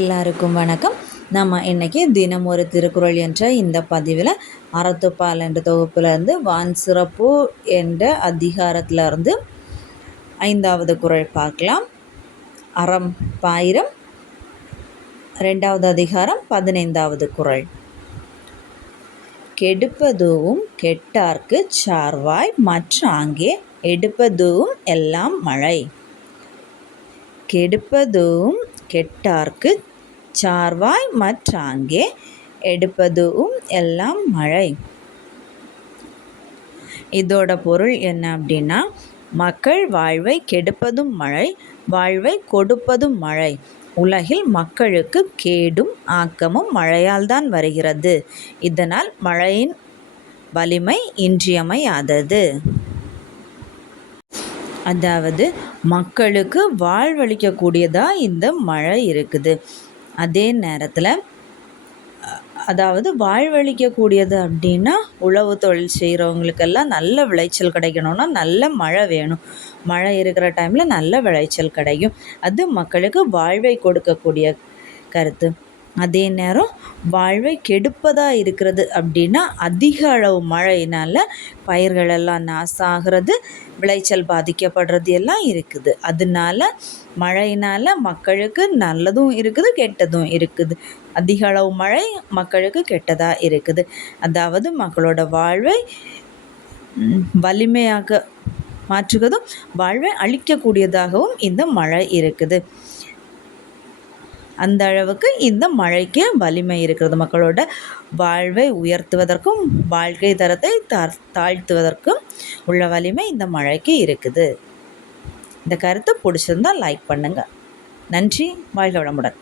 எல்லாருக்கும் வணக்கம். நம்ம இன்னைக்கு தினம் ஒரு திருக்குறள் என்ற இந்த பதிவில் அறத்துப்பால் என்ற தொகுப்புலேருந்து வான் சிறப்பு என்ற அதிகாரத்திலிருந்து ஐந்தாவது குறள் பார்க்கலாம். அறம் பாயிரம். ரெண்டாவது அதிகாரம் பதினைந்தாவது குறள். கெடுப்பதுவும் கெட்டார்க்கு சார்வாய் மற்றாங்கே எடுப்பதுவும் எல்லாம் மழை. கெடுப்பதும் கெட்டார்க்கு சார்வாய் மற்றாங்கே எடுப்பதும் எல்லாம் மழை. இதோட பொருள் என்ன அப்படின்னா மக்கள் வாழ்வை கெடுப்பதும் மழை வாழ்வை கொடுப்பதும் மழை. உலகில் மக்களுக்கு கேடும் ஆக்கமும் மழையால் தான் வருகிறது. இதனால் மழையின் வலிமை இன்றியமையாதது. அதாவது மக்களுக்கு வாழ்வளிக்கக்கூடியதாக இந்த மழை இருக்குது. அதே நேரத்தில் அதாவது வாழ்வழிக்கக்கூடியது அப்படின்னா உழவு தொழில் செய்கிறவங்களுக்கெல்லாம் நல்ல விளைச்சல் கிடைக்கணும்னா நல்ல மழை வேணும். மழை இருக்கிற டைமில் நல்ல விளைச்சல் கிடைக்கும். அது மக்களுக்கு வாழ்வை கொடுக்கக்கூடிய கருத்து. அதே நேரம் வாழ்வை கெடுப்பதாக இருக்கிறது அப்படின்னா அதிக அளவு மழையினால் பயிர்கள் எல்லாம் நாசம் ஆகிறது விளைச்சல் பாதிக்கப்படுறது எல்லாம் இருக்குது. அதனால மழையினால் மக்களுக்கு நல்லதும் இருக்குது கெட்டதும் இருக்குது. அதிக அளவு மழை மக்களுக்கு கெட்டதாக இருக்குது. அதாவது மக்களோட வாழ்வை வலிமையாக மாற்றுவதும் வாழ்வை அழிக்கக்கூடியதாகவும் இந்த மழை இருக்குது. அந்த அளவுக்கு இந்த மழைக்கு வலிமை இருக்கிறது. மக்களோட வாழ்வை உயர்த்துவதற்கும் வாழ்க்கை தரத்தை தாழ்த்துவதற்கும் உள்ள வலிமை இந்த மழைக்கு இருக்குது. இந்த கருத்தை பிடிச்சிருந்தால் லைக் பண்ணுங்கள் நன்றி. வாழ்க வளமுடன்.